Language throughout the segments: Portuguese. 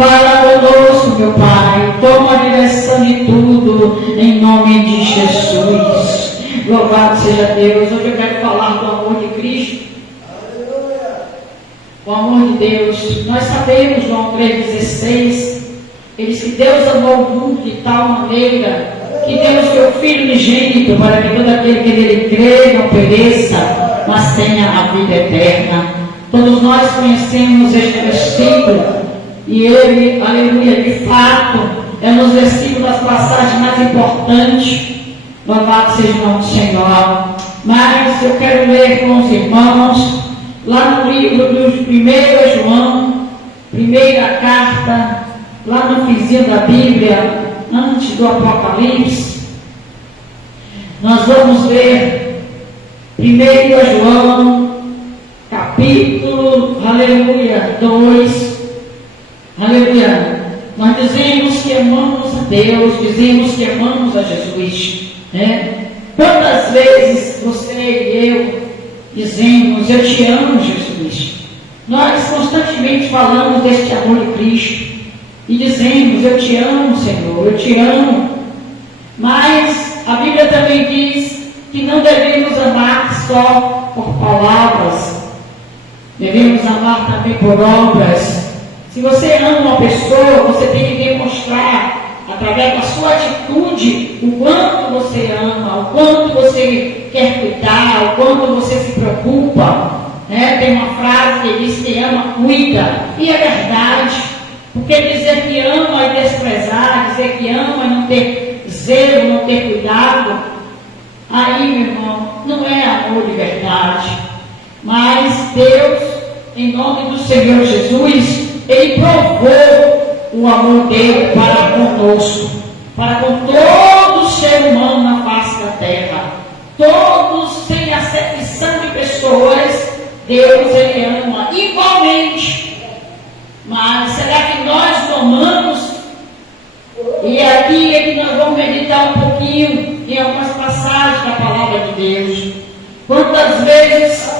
Fala conosco, meu Pai. Toma a direção de tudo, em nome de Jesus. Louvado seja Deus. Hoje eu quero falar do amor de Cristo. O amor de Deus. Nós sabemos, João 3,16, ele diz que Deus amou o mundo de tal maneira que deu o seu Filho unigênito para que todo aquele que nele crê não pereça, mas tenha a vida eterna. Todos nós conhecemos este versículo e ele, aleluia, de fato, é um dos versículos das passagens mais importantes. Louvado seja o nome do Senhor. Mas eu quero ler com os irmãos lá no livro do 1 João, primeira carta, lá no finzinho da Bíblia, antes do Apocalipse. Nós vamos ler 1 João, capítulo, aleluia, 2, aleluia. Nós dizemos que amamos a Deus, dizemos que amamos a Jesus, né? Quantas vezes você e eu dizemos, eu te amo, Jesus? Nós constantemente falamos deste amor de Cristo e dizemos, eu te amo, Senhor, eu te amo. Mas a Bíblia também diz que não devemos amar só por palavras, devemos amar também por obras. Se você ama uma pessoa, você tem que demonstrar, através da sua atitude, o quanto você ama, o quanto você quer cuidar, o quanto você se preocupa, né? Tem uma frase que diz que ama, cuida, e é verdade, porque dizer que ama e desprezar, dizer que ama e não ter zelo, não ter cuidado, aí, meu irmão, não é amor de verdade. Mas Deus, em nome do Senhor Jesus, Ele provou o amor dele para conosco, para com todo ser humano na face da terra. Todos, sem acepção de pessoas, Deus Ele ama igualmente. Mas será que nós o amamos? E aqui é que nós vamos meditar um pouquinho em algumas passagens da palavra de Deus. Quantas vezes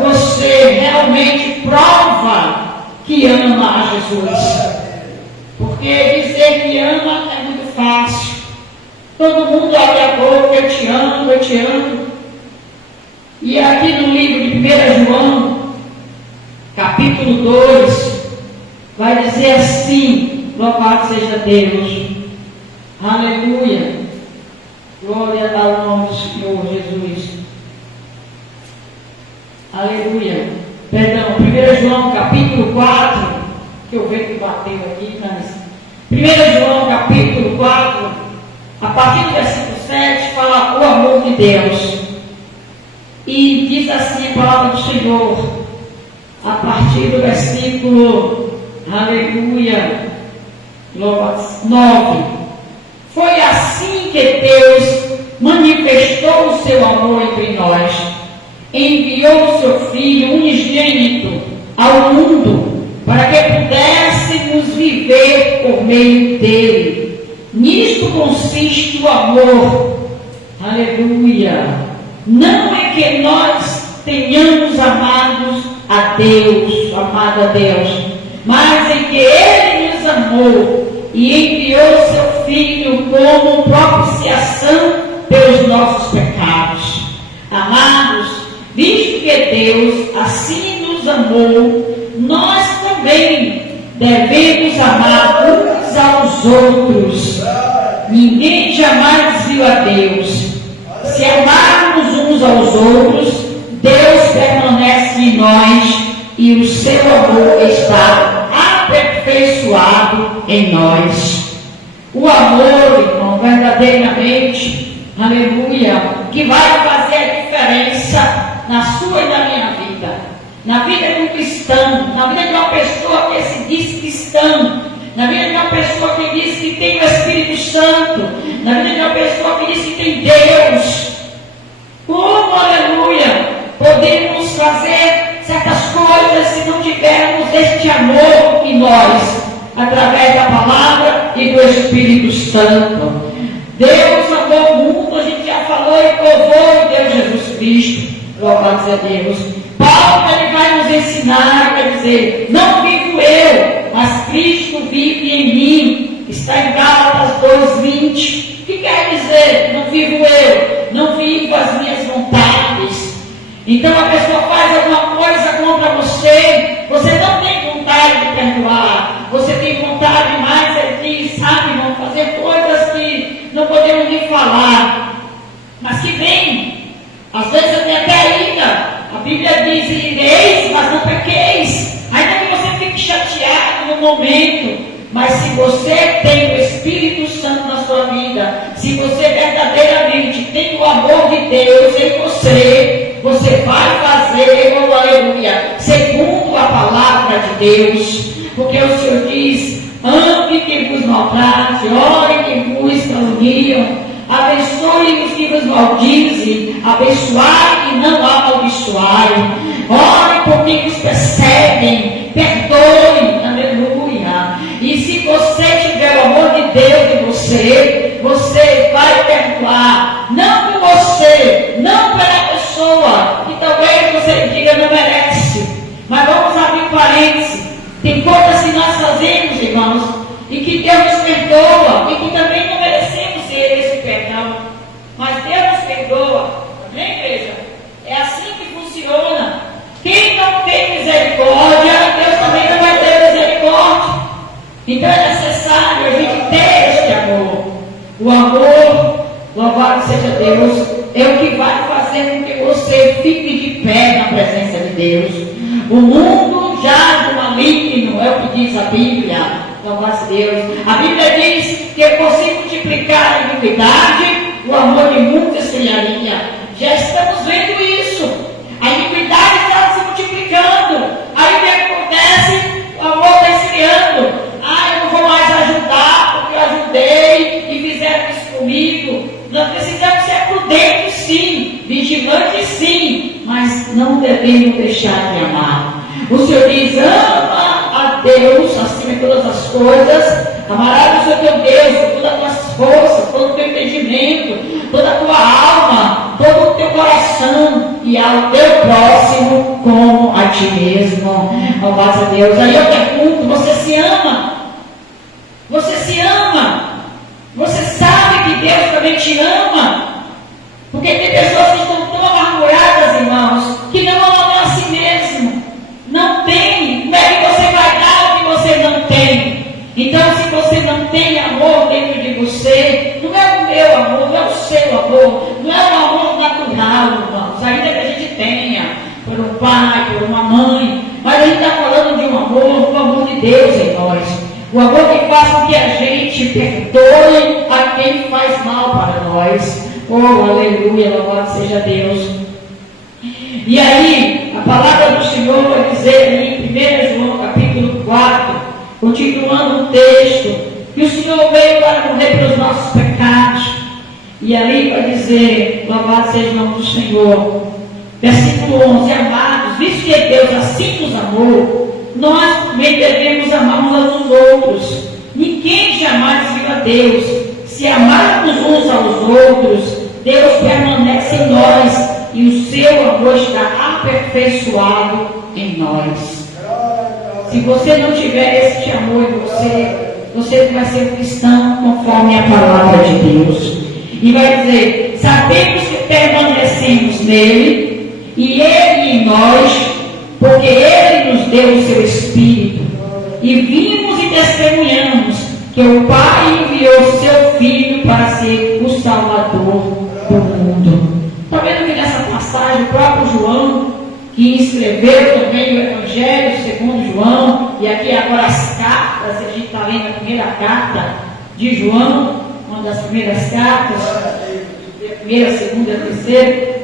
você realmente prova que ama a Jesus? Porque dizer que ama é muito fácil. Todo mundo abre a boca, eu te amo, eu te amo. E aqui no livro de 1 João, capítulo 2, vai dizer assim, louvado seja Deus, aleluia, glória ao nome do Senhor Jesus, aleluia, perdão, 1 João capítulo 4, que eu vejo que bateu aqui, mas 1 João capítulo 4, a partir do versículo 7, fala o amor de Deus, e diz assim a palavra do Senhor, a partir do versículo, aleluia, 9, foi assim que Deus manifestou o seu amor entre nós, enviou o seu Filho unigênito ao mundo, para que pudéssemos viver por meio dele. Nisto consiste o amor, aleluia, não é que nós tenhamos amado a Deus, mas em que Ele nos amou e enviou seu Filho como propiciação pelos nossos pecados. Amados, visto que Deus assim nos amou, nós também devemos amar uns aos outros. Ninguém jamais viu a Deus. Se amarmos uns aos outros, Deus permanece em nós e o seu amor está aperfeiçoado em nós. O amor, irmão, verdadeiramente, aleluia, que vai fazer a diferença na sua e na minha vida, na vida de um cristão, na vida de uma pessoa que se diz cristão, na vida de uma pessoa que diz que tem o Espírito Santo, na vida de uma pessoa que diz que tem Deus. Como, aleluia, podemos fazer certas coisas se não tivermos este amor em nós, através da palavra e do Espírito Santo. Deus amou o mundo, a gente já falou e provou em Deus Jesus Cristo, louvado seja Deus. Paulo, ele vai nos ensinar, quer dizer, não vivo eu, mas Cristo vive vivo eu, não vivo as minhas vontades. Então a pessoa faz alguma coisa contra você, você não tem vontade de perdoar, você tem vontade mais é de, sabe, não fazer coisas que não podemos nem falar, mas que vem, às vezes até a ira. A Bíblia diz: ireis, mas não pequeis. Ainda que você fique chateado no momento, mas se você tem o Espírito Santo na sua vida, se você verdadeiramente tem o amor de Deus em você, você vai fazer, oh, aleluia, segundo a palavra de Deus, porque o Senhor diz: ame quem vos maltrate, ore quem vos caluniam, abençoe os que vos maldizem, abençoai e não amaldiçoai, ore por quem vos perseguem, perdoe, aleluia. E se você tiver o amor de Deus em você, você vai perdoar, não por você, não pela pessoa que talvez você diga não merece. Mas vamos abrir um parênteses: tem coisas que nós fazemos, irmãos, e que Deus nos perdoa, e que também não merecemos esse perdão, mas Deus nos perdoa, amém, igreja? É assim que funciona. Quem não tem misericórdia, Deus também não vai ter misericórdia. Então é necessário a gente ter este amor. O amor, louvado seja Deus, é o que vai fazer com que você fique de pé na presença de Deus. O mundo jaz do maligno, é o que diz a Bíblia. Louvado seja Deus. A Bíblia diz que por se multiplicar a iniquidade, o amor de muitos esfriaria. Já estamos vendo isso. A iniquidade está se multiplicando. Aí o que acontece? O amor está esfriando. Eu não vou mais ajudar porque eu ajudei e fizeram isso comigo. Nós precisamos ser prudentes, sim, vigilantes, sim, mas não devemos deixar de amar. O Senhor diz: ama a Deus acima de todas as coisas, amarás o Senhor teu Deus com todas as tuas forças, todo o teu entendimento, toda a tua alma, todo o teu coração, e ao teu próximo como a ti mesmo. Louvado a Deus. Aí eu pergunto: você se ama? Você se ama? Você sabe que Deus também te ama? Porque tem pessoas que estão tão amarguradas, irmãos, que não amam a si mesmo. Não tem. Como é que você vai dar o que você não tem? Então, se você não tem amor dentro de você, não é o meu amor, não é o seu amor, não é um amor natural, irmãos, ainda que a gente tenha por um pai, por uma mãe, mas a gente está falando de um amor, do amor de Deus em nós. O amor que faz com que a gente perdoe a quem faz mal para nós. Oh, aleluia, louvado seja Deus. E aí, a palavra do Senhor vai dizer ali em 1 João capítulo 4, continuando o texto, que o Senhor veio para morrer pelos nossos pecados. E ali vai dizer: louvado seja o nome do Senhor. Versículo 11: amados, visto que Deus assim nos amou, nós também devemos amar uns aos outros. Ninguém jamais viu a Deus. Se amarmos uns aos outros, Deus permanece em nós e o seu amor está aperfeiçoado em nós. Se você não tiver este amor em você, você não vai ser um cristão conforme a palavra de Deus. E vai dizer: sabemos que permanecemos nele e ele em nós, porque ele nos deu o seu Espírito, e vimos e testemunhamos que o Pai enviou seu Filho para ser o Salvador do mundo. Está vendo que nessa passagem o próprio João, que escreveu também o Evangelho segundo João, e aqui agora as cartas, a gente está lendo a primeira carta de João, uma das primeiras cartas, a primeira, a segunda, a terceira.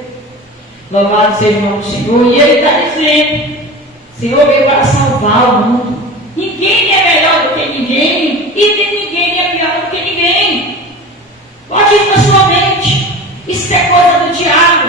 Louvado seja o nome do Senhor. E ele está dizendo: o Senhor veio para salvar o mundo. Ninguém é melhor do que ninguém, e ninguém é pior do que ninguém. Bote isso na sua mente. Isso é coisa do diabo,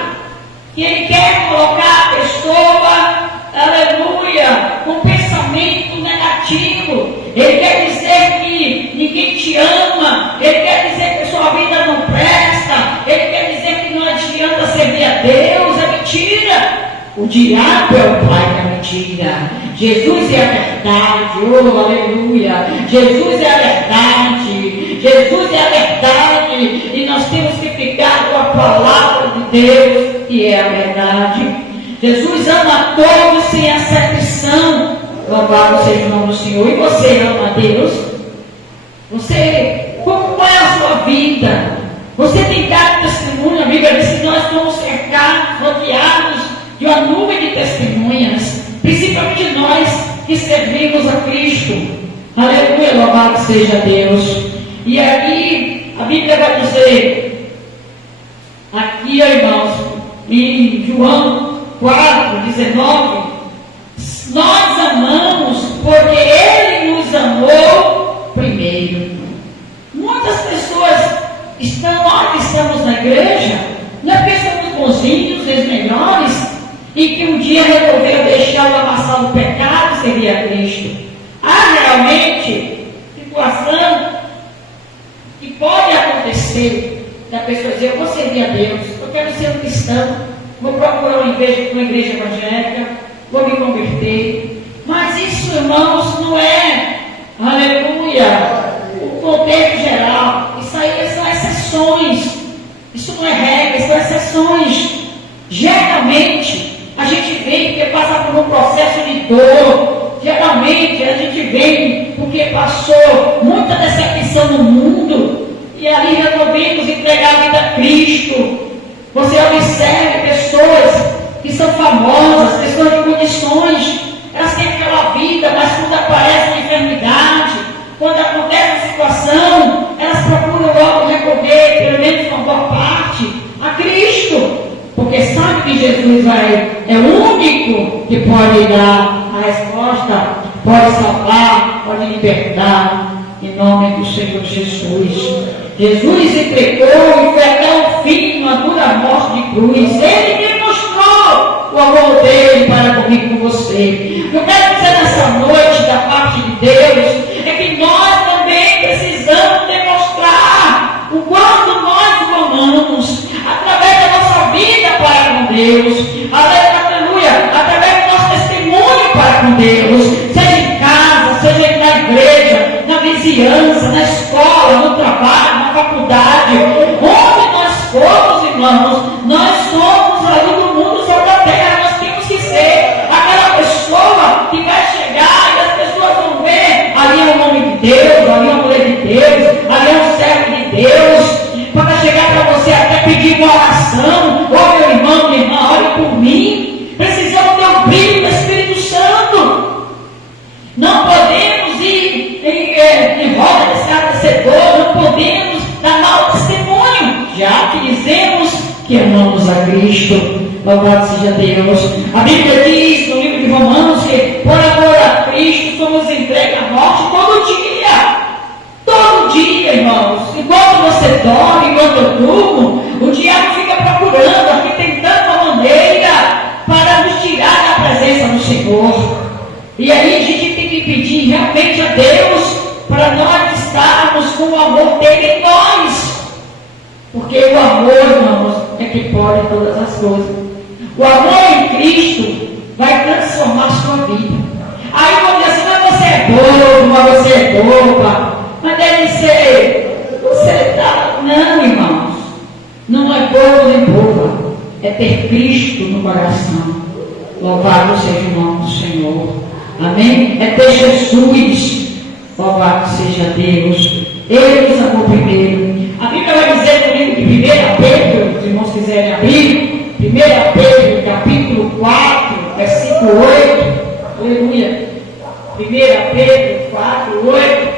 que ele quer colocar a pessoa, aleluia, com pensamento negativo. Ele quer dizer que ninguém te ama, ele quer dizer que a sua vida não presta, ele quer dizer que não adianta servir a Deus. É mentira. O diabo é o pai da mentira. Jesus é a verdade. Oh, aleluia. Jesus é a verdade. Jesus é a verdade. E nós temos que ficar palavra de Deus, que é a verdade. Jesus ama a todos sem acepção. Louvado seja o nome do Senhor. E você ama a Deus? Como é a sua vida? Você tem dado testemunho? A Bíblia diz que nós somos cercados, rodeados de uma nuvem de testemunhas, principalmente nós que servimos a Cristo. Aleluia, louvado seja Deus. E aqui a Bíblia vai dizer, aqui, irmãos, em João 4:19, nós amamos porque Ele nos amou primeiro. Muitas pessoas nós que estamos na igreja, não é porque somos bonzinhos, os melhores, e que um dia resolveram deixar o amassar do pecado e servir a Cristo. Há realmente situação que pode acontecer da pessoa dizer: eu vou servir a Deus, eu quero ser um cristão, vou procurar uma igreja evangélica, vou me converter. Mas isso, irmãos, não é, aleluia, o contexto geral. Isso aí são exceções. Isso não é regra, são exceções. Geralmente, a gente vem porque passa por um processo de dor. Geralmente, a gente vem porque passou muita decepção no mundo. E ali resolvemos entregar a vida a Cristo. Você observe pessoas que são famosas, pessoas de condições, elas têm aquela vida, mas quando aparece uma enfermidade, quando acontece uma situação, elas procuram logo recorrer, pelo menos uma boa parte, a Cristo, porque sabe que Jesus é o único que pode dar a resposta, pode salvar, pode libertar, em nome do Senhor Jesus. Jesus entregou e foi até o fim, uma dura morte de cruz. Ele demonstrou o amor dele para comigo e com você. Eu quero dizer nessa noite, da parte de Deus, é que nós também precisamos demonstrar o quanto nós o amamos, através da nossa vida para com Deus, aleluia, através do nosso testemunho para com Deus, seja em casa, seja na igreja, na vizinhança, na escola, no trabalho, na faculdade, onde nós formos, irmãos, nós somos a luz do mundo sobre a terra. Nós temos que ser aquela pessoa que vai chegar e as pessoas vão ver: ali é o homem de Deus, ali é a mulher de Deus, ali é o servo de Deus. Para chegar para você até pedir uma oração: ô meu irmão, minha irmã, ore por mim. Precisamos ter o brilho do Espírito Santo. Não podemos ir em roda de escarnecedor, não podemos dar mau testemunho, já que dizemos que amamos a Cristo. Louvado seja Deus. A Bíblia diz no livro de Romanos que por amor a Cristo somos entregues à morte todo dia. Todo dia, irmãos. Enquanto você dorme, enquanto eu durmo, o diabo fica procurando, aqui tentando uma maneira para nos tirar da presença do Senhor. E aí a gente tem que pedir realmente a Deus para nós estarmos com o amor dele em nós. Porque o amor, irmãos, é que pode todas as coisas. O amor em Cristo vai transformar a sua vida. Aí vão dizer assim: mas você é bobo, mas você é boba, mas deve ser, você está... Não, irmãos, não é bobo nem boba, é ter Cristo no coração. Louvado seja o nome do Senhor. Amém? É ter Jesus. Louvado seja Deus. Ele nos amou primeiro. A Bíblia vai dizer no livro de 1 Pedro, se os irmãos quiserem abrir, 1 Pedro, capítulo 4, versículo 8. Aleluia. 1 Pedro 4, 8.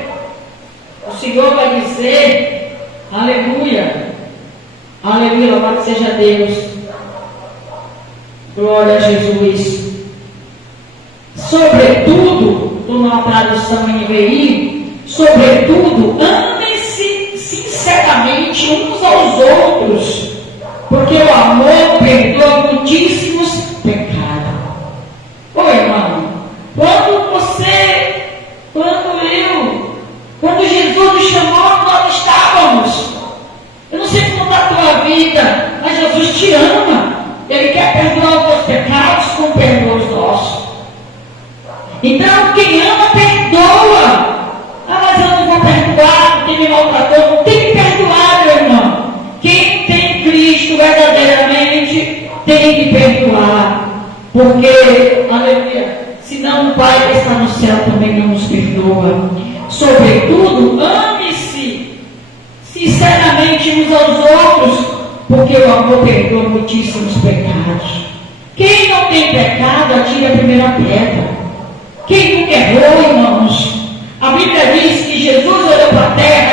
O Senhor vai dizer, aleluia, aleluia, louvado seja Deus. Glória a Jesus. Sobretudo, estou numa tradução NVI, sobretudo, amem-se sinceramente uns aos outros, porque o amor perdoa muitíssimos pecados. Ô irmão, quando Jesus nos chamou, nós estávamos. Eu não sei como está a tua vida, mas Jesus te ama. Ele quer perdoar os teus pecados como perdoa os nossos. Então, quem ama, perdoa. Ah, mas eu não vou perdoar, não tem me maltratou. Não tem que perdoar, meu irmão. Quem tem Cristo perdoar, porque, aleluia, senão o Pai que está no céu também não nos perdoa. Sobretudo, ame-se sinceramente uns aos outros, porque o amor perdoa muitíssimos pecados. Quem não tem pecado, atire a primeira pedra. Quem nunca errou, irmãos? A Bíblia diz que Jesus olhou para a terra